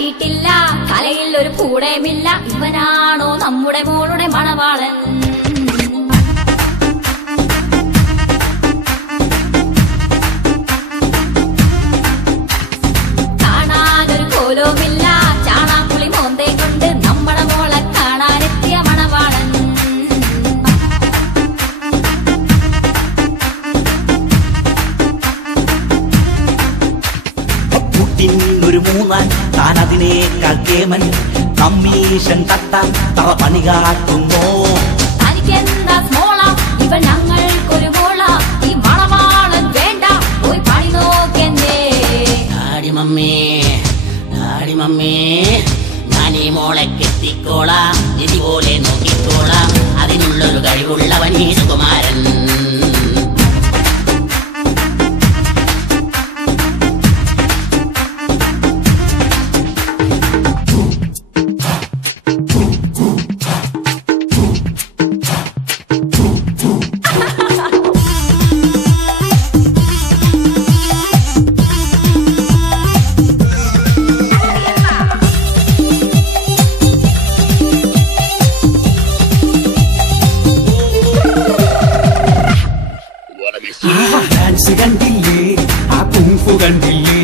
കെട്ടിയിട്ടില്ല, തലയിൽ ഒരു കൂടയുമില്ല. ഇവനാണോ നമ്മുടെ മോളുടെ മണവാളൻ? കാണാനൊരു കോലവുമില്ല, ചാണാപ്പുളി മോന്തേ കൊണ്ട് നമ്മുടെ മോളെ കാണാനെത്തിയ മണവാളൻ. ഒരു മൂന്നാൻ താൻ അതിനേക്കാൾ കേമൻ, കമ്മീഷൻ തട്ടാൻ തറ പണി കാട്ടുന്നു. തനിക്കെന്താ സ്മോള, ഇവ ഞങ്ങൾക്കൊരു മോള. ഈ മണവാളൻ വേണ്ട, പോയി പണി നോക്കെന്നേ. ഡാഡി മമ്മേ ഞാൻ ഈ മോളെ കെട്ടിക്കോളാം, ഇതുപോലെ നോക്കിക്കോളാം. അതിനുള്ളൊരു കഴിവുള്ളവൻ ഈ സുകുമാരൻ. കണ്ടില്ലേ ആ കുങ്ഫു കണ്ടില്ലേ,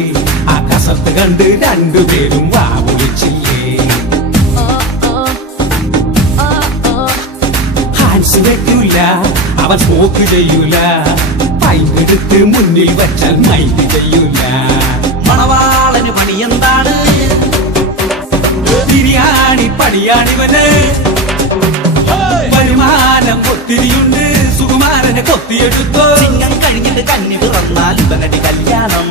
ആ കസത്ത് കണ്ട് രണ്ടുപേരും വാ വിളിച്ചില്ലേ. ഹാൻസ് വെക്കൂല, അവൻ സ്മോക്ക് ചെയ്യൂല, പൈനെടുത്ത് മുന്നിൽ വച്ചാൽ മൈൻഡ് ചെയ്യൂല. മണവാളന് പണി എന്താണ്? ബിരിയാണി പണിയാണിവന്. വരുമാനം ഒത്തിരിയുണ്ട്, സുകുമാരനെ കൊത്തിയെടുത്തോ. ചിങ്ങം കഴിഞ്ഞിട്ട് കന്നി പിറന്നാൽ ഇവനടി കല്യാണം.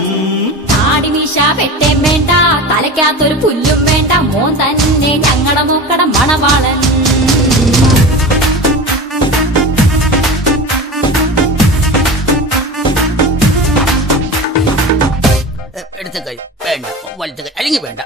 ആടിമീശ വെട്ടേം വേണ്ട, തലയ്ക്കകത്തൊരു പുല്ലും വേണ്ട. മോൻ തന്നെ ഞങ്ങളുടെ മൂക്കട മണവാളൻ. എടുത്ത കൈ വേണ്ട, വലുത്ത കൈ അല്ലെങ്കിൽ വേണ്ട.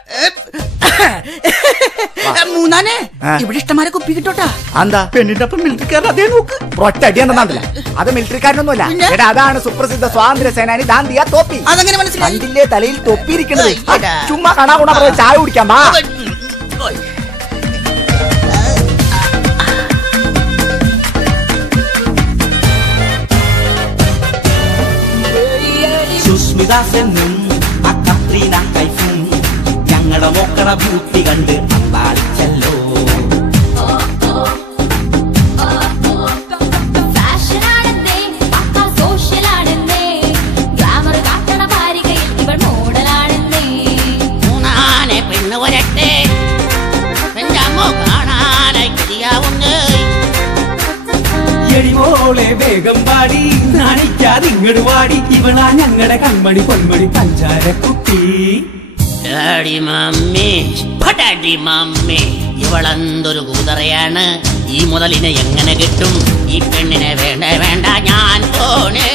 മൂന്നാനെ ഇവിടെ ഇഷ്ടമാരെ കുപ്പി കിട്ടോട്ടാ. എന്താ പെണ്ണിന്റെ ഒപ്പം മിലിറ്ററിക്കാരൻ അതേ നോക്ക്. ഒറ്റടിയാണെന്നല്ല, അത് മിലിറ്ററിക്കാരനൊന്നുമല്ല. എടാ, അതാണ് സുപ്രസിദ്ധ സ്വാതന്ത്ര്യ സേനാനി ദാന്തിയ തോപ്പി. അതങ്ങനെ മനസ്സിലായി? കണ്ടില്ലേ തലയിൽ തൊപ്പിയിരിക്കുന്നത്? ചുമ്മാ കാണാ ഗുണ ചായ കുടിക്കാം. വാ. സുസ്മിത സെന്നും ആ കത്രീന കൈഫും ഞങ്ങളുടെ മോക്കട ബ്യൂട്ടി കണ്ട് അമ്പാളിച്ചല്ലോ. ഫാഷനാണെന്നേ, പക്കാ സോഷ്യലാണെന്നേ, ഗ്ലാമർ കാട്ടണ ഭാരികയിൽ ഇവൾ മോഡലാണെന്നേ. മൂന്നാനെ പെണ്ണ് വരട്ടെ, എന്റെ അമ്മ കാണാനായി കൊതിയാവുന്നേ. എടിമോളെ വേഗം പാടി, നാണിക്കാതിങ്ങട് വാടി. ഇവളാ ഞങ്ങളുടെ കൺമണി പൊന്മണി പഞ്ചാരക്കുട്ടി. Daddy mummy ഇവളെന്തൊരു കൂതറയാണ്. ഈ മുതലിനെ എങ്ങനെ കിട്ടും? ഈ പെണ്ണിനെ വേണ്ട വേണ്ട ഞാൻ പോണേ.